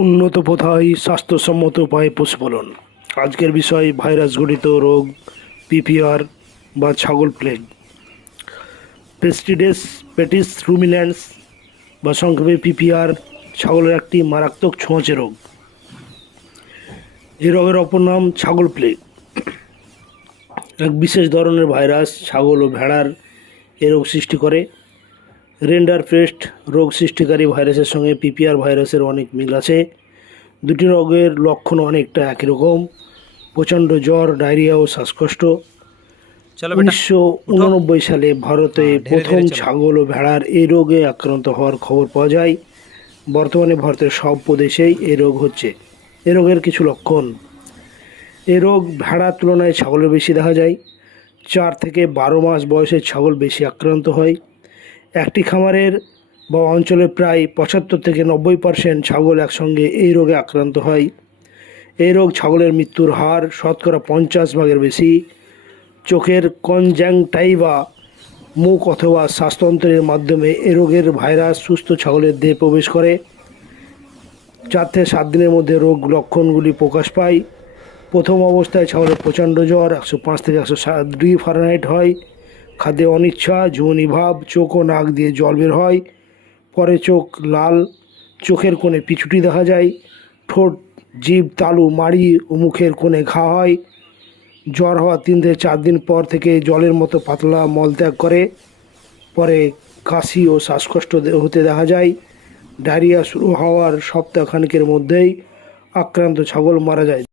উন্নত প্রথায় স্বাস্থ্যসম্মত উপায়ে পশুপালন। আজকের বিষয় ভাইরাস ঘটিত রোগ, পিপিআর বা ছাগল প্লেগ, পেস্টিডেস পেটিস রুমিন্যান্স বা সংক্ষেপে পিপিআর ছাগলের একটি মারাত্মক ছোঁয়াচে রোগ। এই রোগের অপর নাম ছাগল প্লেগ। এক বিশেষ ধরনের ভাইরাস ছাগল ও ভেড়ার এ রোগ সৃষ্টি করে। রেন্ডারপেস্ট রোগ সৃষ্টিকারী ভাইরাসের সঙ্গে পিপিআর ভাইরাসের অনেক মিল আছে। দুটি রোগের লক্ষণ অনেকটা একই রকম: প্রচণ্ড জ্বর, ডায়রিয়া ও শ্বাসকষ্ট। 1989 সালে ভারতে প্রথম ছাগল ও ভেড়ার এই রোগে আক্রান্ত হওয়ার খবর পাওয়া যায়। বর্তমানে ভারতের সব প্রদেশেই এই রোগ হচ্ছে। এ রোগের কিছু লক্ষণ: এ রোগ ভেড়ার তুলনায় ছাগলের বেশি দেখা যায়। 4 থেকে 12 মাস বয়সের ছাগল বেশি আক্রান্ত হয়। একটি খামারের বা অঞ্চলে প্রায় 75 থেকে 90% ছাগল একসঙ্গে এই রোগে আক্রান্ত হয়। এই রোগ ছাগলের মৃত্যুর হার 50% বেশি। চোখের কনজাংটাইভা, মুখ অথবা শ্বাসতন্ত্রের মাধ্যমে এ রোগের ভাইরাস সুস্থ ছাগলের দেহে প্রবেশ করে। 4 থেকে 7 দিনের মধ্যে রোগ লক্ষণগুলি প্রকাশ পায়। প্রথম অবস্থায় ছাগলের প্রচণ্ড জ্বর 105 থেকে 107 ডিগ্রি ফারেনহাইট হয়। খাদ্যে অনিচ্ছা, ঝুমনি ভাব, চোখ ও নাক দিয়ে জল বের হয়। পরে চোখ লাল, চোখের কোণে পিছুটি দেখা যায়। ঠোঁট, জিভ, তালু, মাড়ি ও মুখের কোণে ঘা হয়। জ্বর হওয়ার 3 থেকে 4 দিন পর থেকে জলের মতো পাতলা মলত্যাগ করে। পরে কাশি ও শ্বাসকষ্ট হতে দেখা যায়। ডায়রিয়া শুরু হওয়ার সপ্তাহখানেকের মধ্যেই আক্রান্ত ছাগল মারা যায়।